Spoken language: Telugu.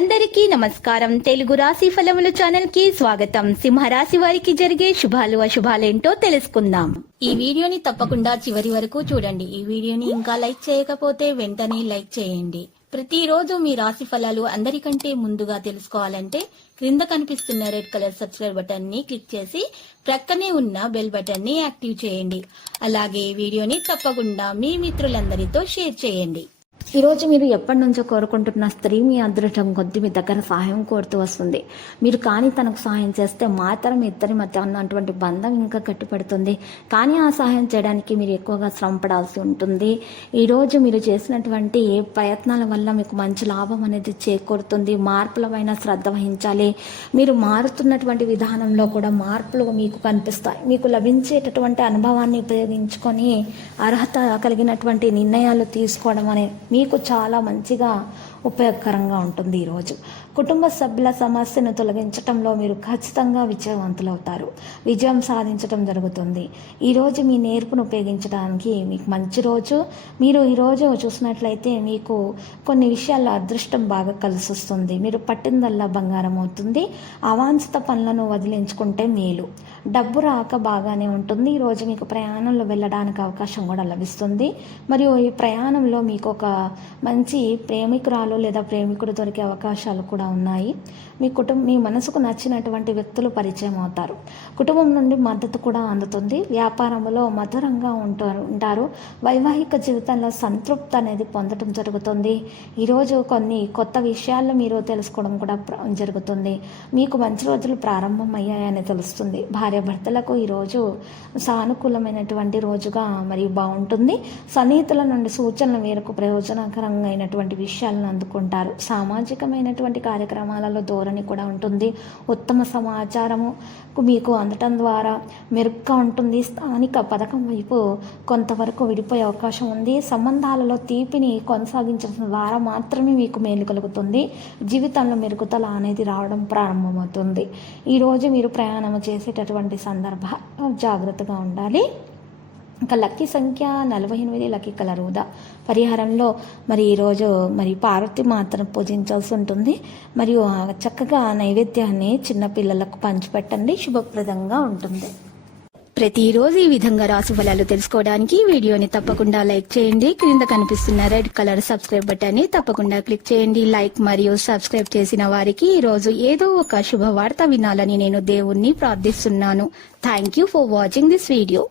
అందరికీ నమస్కారం. తెలుగు రాశి ఫలముల ఛానల్ కి స్వాగతం. సింహరాశి వారికి జరిగే శుభాలు అశుభాలేంటో తెలుసుకుందాం. ఈ వీడియోని తప్పకుండా చివరి వరకు చూడండి. ఈ వీడియోని ఇంకా లైక్ చేయకపోతే వెంటనే లైక్ చేయండి. ప్రతిరోజు మీ రాశి ఫలాలు అందరికంటే ముందుగా తెలుసుకోవాలంటే క్రింద కనిపిస్తున్న రెడ్ కలర్ సబ్స్క్రైబ్ బటన్ ని క్లిక్ చేసి ప్రక్కనే ఉన్న బెల్ బటన్ ని యాక్టివ్ చేయండి. అలాగే ఈ వీడియోని తప్పకుండా మీ మిత్రులందరితో షేర్ చేయండి. ఈరోజు మీరు ఎప్పటి నుంచో కోరుకుంటున్న స్త్రీ మీ అదృష్టం కొద్ది మీ దగ్గర సహాయం కోరుతూ వస్తుంది. మీరు కానీ తనకు సహాయం చేస్తే మాత్రం ఇద్దరి మధ్య ఉన్నటువంటి బంధం ఇంకా గట్టిపడుతుంది. కానీ ఆ సహాయం చేయడానికి మీరు ఎక్కువగా శ్రమ పడాల్సి ఉంటుంది. ఈరోజు మీరు చేసినటువంటి ప్రయత్నాల వల్ల మీకు మంచి లాభం అనేది చేకూరుతుంది. మార్పులపైన శ్రద్ధ వహించాలి. మీరు మారుతున్నటువంటి విధానంలో కూడా మార్పులు మీకు కనిపిస్తాయి. మీకు లభించేటటువంటి అనుభవాన్ని ఉపయోగించుకొని అర్హత కలిగినటువంటి నిర్ణయాలు తీసుకోవడం అనేది మీకు చాలా మంచిగా ఉపయోగకరంగా ఉంటుంది. ఈరోజు కుటుంబ సభ్యుల సమస్యను తొలగించడంలో మీరు ఖచ్చితంగా విజయవంతులవుతారు. విజయం సాధించడం జరుగుతుంది. ఈరోజు మీ నేర్పును ఉపయోగించడానికి మీకు మంచి రోజు. మీరు ఈరోజు చూసినట్లయితే మీకు కొన్ని విషయాల్లో అదృష్టం బాగా కలిసి వస్తుంది. మీరు పట్టిందల్లా బంగారం అవుతుంది. అవాంఛిత పనులను వదిలించుకుంటే మేలు. డబ్బు రాక బాగానే ఉంటుంది. ఈరోజు మీకు ప్రయాణంలో వెళ్ళడానికి అవకాశం కూడా లభిస్తుంది. మరియు ఈ ప్రయాణంలో మీకు ఒక మంచి ప్రేమికురాలు లేదా ప్రేమికుడు దొరికే అవకాశాలు కూడా ఉన్నాయి. మీ మనసుకు నచ్చినటువంటి వ్యక్తులు పరిచయం అవుతారు. కుటుంబం నుండి మద్దతు కూడా అందుతుంది. వ్యాపారంలో మధురంగా ఉంటారు. వైవాహిక జీవితంలో సంతృప్తి అనేది పొందడం జరుగుతుంది. ఈరోజు కొన్ని కొత్త విషయాలను మీరు తెలుసుకోవడం కూడా జరుగుతుంది. మీకు మంచి రోజులు ప్రారంభం అయ్యాయని తెలుస్తుంది. భార్యాభర్తలకు ఈరోజు సానుకూలమైనటువంటి రోజుగా మరియు బాగుంటుంది. సన్నిహితుల నుండి సూచనల మేరకు ప్రయోజనకరంగా అయినటువంటి విషయాలను అందుకుంటారు. సామాజికమైనటువంటి కార్యక్రమాలలో ధోరణి కూడా ఉంటుంది. ఉత్తమ సమాచారము మీకు అందటం ద్వారా మెరుగ్గా ఉంటుంది. స్థానిక పథకం వైపు కొంతవరకు విడిపోయే అవకాశం ఉంది. సంబంధాలలో తీపిని కొనసాగించడం ద్వారా మాత్రమే మీకు మేలు కలుగుతుంది. జీవితంలో మెరుగుదల అనేది రావడం ప్రారంభమవుతుంది. ఈరోజు మీరు ప్రయాణం చేసేటటువంటి సందర్భాల్లో జాగ్రత్తగా ఉండాలి. ఇంకా లక్కీ సంఖ్య 48, లక్కీ కలర్ ఊదా. పరిహారంలో మరి ఈరోజు మరి పార్వతి మాత్రం పూజించాల్సి ఉంటుంది. మరియు చక్కగా నైవేద్యాన్ని చిన్నపిల్లలకు పంచిపెట్టండి. శుభప్రదంగా ఉంటుంది. ప్రతిరోజు ఈ విధంగా రాశి ఫలాలు తెలుసుకోవడానికి వీడియోని తప్పకుండా లైక్ చేయండి. క్రింద కనిపిస్తున్న రెడ్ కలర్ సబ్స్క్రైబ్ బటన్ ని తప్పకుండా క్లిక్ చేయండి. లైక్ మరియు సబ్స్క్రైబ్ చేసిన వారికి ఈ రోజు ఏదో ఒక శుభవార్త వినాలని నేను దేవుణ్ణి ప్రార్థిస్తున్నాను. Thank you for watching this video.